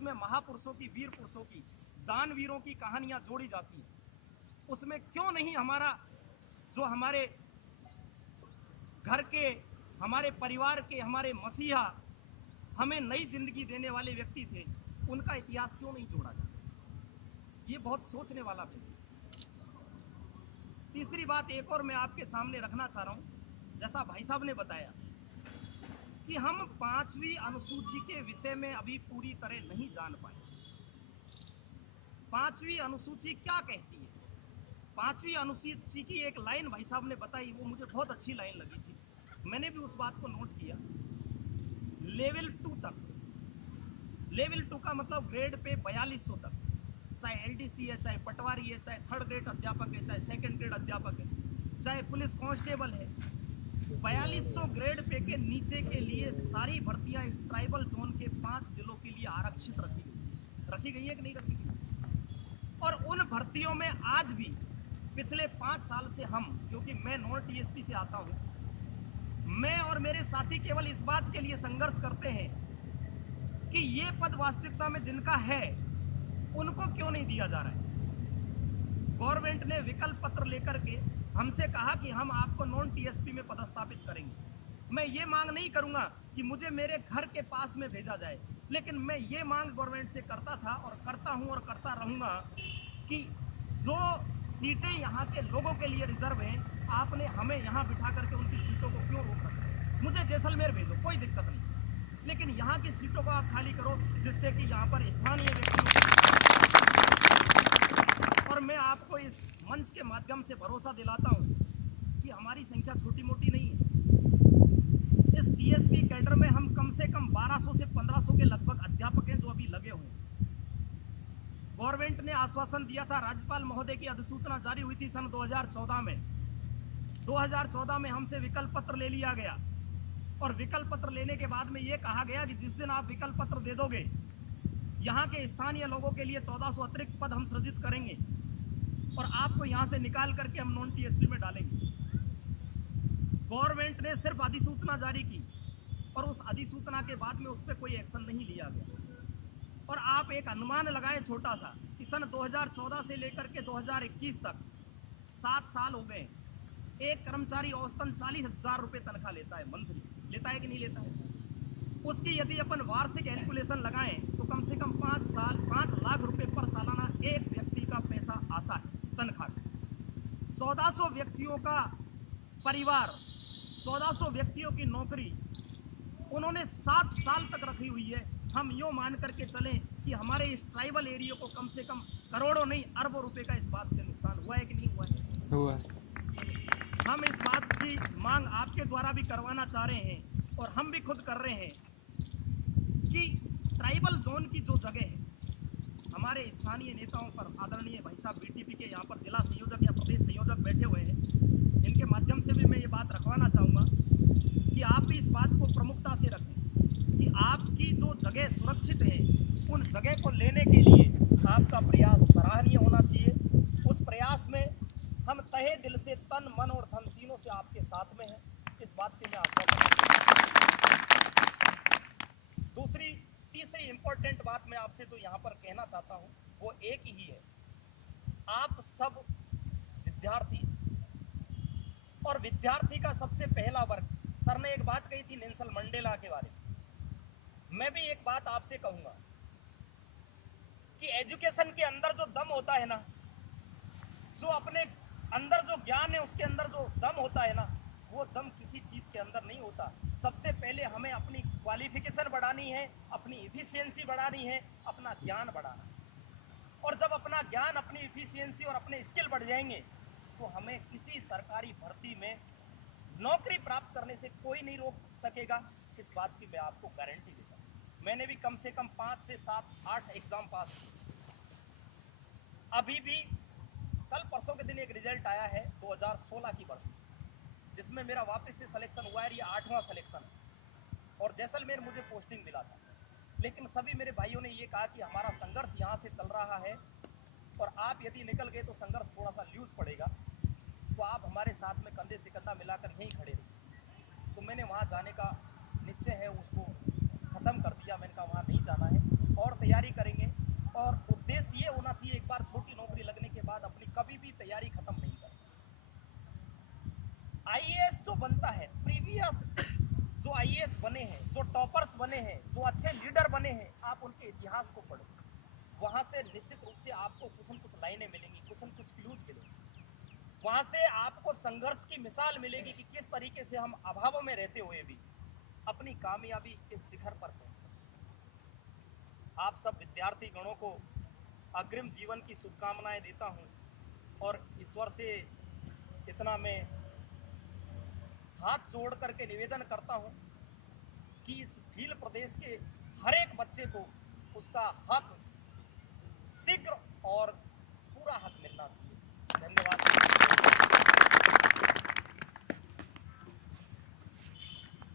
उसमें महापुरुषों की, वीर पुरुषों की, दानवीरों की कहानियां जोड़ी जाती हैं, उसमें क्यों नहीं हमारा जो हमारे घर के, हमारे परिवार के, हमारे मसीहा, हमें नई जिंदगी देने वाले व्यक्ति थे, उनका इतिहास क्यों नहीं जोड़ा जाता? ये बहुत सोचने वाला विषय। तीसरी बात एक और मैं आपके सामने रखना चाह रहा हूं, जैसा भाई साहब ने बताया कि हम 5वीं अनुसूची के विषय में अभी पूरी तरह नहीं जान पाए। 5वीं अनुसूची क्या कहती है? 5वीं अनुसूची की एक लाइन भाई साहब ने बताई, वो मुझे बहुत अच्छी लाइन लगी थी, मैंने भी उस बात को नोट किया। लेवल 2 तक, लेवल 2 का मतलब ग्रेड पे 4200 तक, चाहे एलडीसी है, चाहे पटवारी है, चाहे थर्ड ग्रेड अध्यापक है, चाहे सेकंड ग्रेड अध्यापक है, चाहे पुलिस कांस्टेबल है, 4200 ग्रेड पे के नीचे के लिए सारी भर्तियां इस ट्राइबल जोन के 5 जिलों के लिए आरक्षित रखी गई है कि नहीं रखी गई? और उन भर्तियों में आज भी पिछले 5 साल से हम, क्योंकि मैं नॉन टीएसपी से आता हूं, मैं और मेरे साथी केवल इस बात के लिए संघर्ष करते हैं कि ये पद वास्तविकता में जिनका है उनको क्यों नहीं दिया जा रहा है। गवर्नमेंट ने विकल्प पत्र लेकर के हमसे कहा कि हम आपको नॉन टीएसपी में पदस्थापित करेंगे। मैं ये मांग नहीं करूंगा कि मुझे मेरे घर के पास में भेजा जाए, लेकिन मैं ये मांग गवर्नमेंट से करता था और करता हूं और करता रहूंगा कि जो सीटें यहाँ के लोगों के लिए रिजर्व हैं, आपने हमें यहाँ बिठा करके उनकी सीटों को क्यों रोक रखा है? मुझे जैसलमेर भेजो, कोई दिक्कत नहीं, लेकिन यहाँ की सीटों को आप खाली करो जिससे कि यहाँ पर स्थानीय व्यक्ति। और मैं आपको इस मंच के माध्यम से भरोसा दिलाता हूँ कि हमारी संख्या छोटी मोटी नहीं है। इस टीएसपी कैडर में हम कम से कम 1200 से 1500 के लगभग अध्यापक हैं जो अभी लगे हुए हैं। गवर्नमेंट ने आश्वासन दिया था, राज्यपाल महोदय की अधिसूचना जारी हुई थी सन 2014 में। 2014 में हमसे विकल्प पत्र ले लिया गया और विकल्प पत्र लेने के बाद में ये कहा गया कि जिस दिन आप विकल्प पत्र दे दोगे, यहाँ के स्थानीय लोगों के लिए 1400 अतिरिक्त पद हम सृजित करेंगे और आपको यहाँ से निकाल करके हम नॉन टीएसपी में डालेंगे। गवर्नमेंट ने सिर्फ अधिसूचना जारी की और उस अधिसूचना के बाद में उस पर कोई एक्शन नहीं लिया गया। और आप एक अनुमान लगाएं छोटा सा कि सन 2014 से लेकर के 2021 तक 7 साल हो गए, एक कर्मचारी औसतन 40,000 रुपये तनख्वाह लेता है, मंथली लेता है कि नहीं लेता है? उसकी यदि अपन वार्षिक कैलकुलेशन लगाएं तो कम से कम 5 लाख रुपए पर सालाना एक व्यक्ति का पैसा आता है तनख्वाह। 1400 व्यक्तियों का परिवार, 1400 व्यक्तियों की नौकरी उन्होंने 7 साल तक रखी हुई है। हम यूँ मान करके चलें कि हमारे इस ट्राइबल एरिया को कम से कम करोड़ों नहीं अरबों रुपए का इस बात से नुकसान हुआ है कि नहीं हुआ है? हुआ। हम इस बात की मांग आपके द्वारा भी करवाना चाह रहे हैं और हम भी खुद कर रहे हैं कि ट्राइबल जोन की जो जगह है, हमारे स्थानीय नेताओं पर, आदरणीय भाई साहब बीटीपी के यहाँ पर जिला संयोजक या प्रदेश संयोजक बैठे हुए हैं, इनके माध्यम से भी मैं ये बात रखवाना चाहूँगा कि आप भी इस बात को प्रमुखता से रखें कि आपकी जो जगह सुरक्षित है, उन जगह को लेने के लिए आपका प्रयास सराहनीय होना चाहिए। उस प्रयास में हम तहे दिल से, तन मन और धन तीनों से आपके साथ में हैं, इस बात की मैं आश्वासन। तीसरी इंपॉर्टेंट बात मैं आपसे जो यहाँ पर कहना चाहता हूँ वो एक ही है, आप सब विद्यार्थी और विद्यार्थी का सबसे पहला वर्ग। सर ने एक बात कही थी नेल्सन मंडेला के बारे में, मैं भी एक बात आपसे कहूंगा कि एजुकेशन के अंदर जो दम होता है ना, जो अपने अंदर जो ज्ञान है उसके अंदर जो दम होता है ना, वो दम किसी चीज के अंदर नहीं होता। सबसे पहले हमें अपनी क्वालिफिकेशन बढ़ानी है, अपनी इफिशियंसी बढ़ानी है, अपना ज्ञान बढ़ाना है। और जब अपना ज्ञान, अपनी इफिशियंसी और अपने स्किल बढ़ जाएंगे तो हमें किसी सरकारी भर्ती में नौकरी प्राप्त करने से कोई नहीं रोक सकेगा। इस बात की मैं आपको गारंटी देता हूँ। मैंने भी कम से कम 5 से 7, 8 एग्जाम पास किए। अभी भी कल परसों के दिन एक रिजल्ट आया है 2016 की भर्ती, जिसमें मेरा वापस से सिलेक्शन हुआ है, ये 8वां सिलेक्शन है और जैसलमेर मुझे पोस्टिंग मिला था। लेकिन सभी मेरे भाइयों ने ये कहा कि हमारा संघर्ष यहाँ से चल रहा है और आप यदि निकल गए तो संघर्ष थोड़ा सा लूज पड़ेगा, तो आप हमारे साथ में कंधे से कंधा मिलाकर यहीं खड़े रहिए। तो मैंने वहाँ जाने का निश्चय है उसको ख़त्म कर दिया। मैंने कहा वहाँ नहीं जाना है और तैयारी जो बनता है, प्रीवियस जो आईएएस बने हैं, जो टॉपर्स बने हैं, जो अच्छे लीडर बने हैं, आप उनके इतिहास को पढ़ो। वहां से निश्चित रूप से आपको कुछ न कुछ लाइनें मिलेंगी, कुछ न कुछ क्लूज मिलेंगे। वहां से आपको संघर्ष की मिसाल मिलेगी कि किस तरीके से हम अभाव में रहते हुए भी अपनी कामयाबी के शिखर पर पहुंच सकते। आप सब विद्यार्थी गणों को अग्रिम जीवन की शुभकामनाएं देता हूं और ईश्वर से इतना मैं हाथ जोड़ करके निवेदन करता हूं कि इस भील प्रदेश के हर एक बच्चे को उसका हक शीघ्र और पूरा हक मिलना चाहिए। धन्यवाद।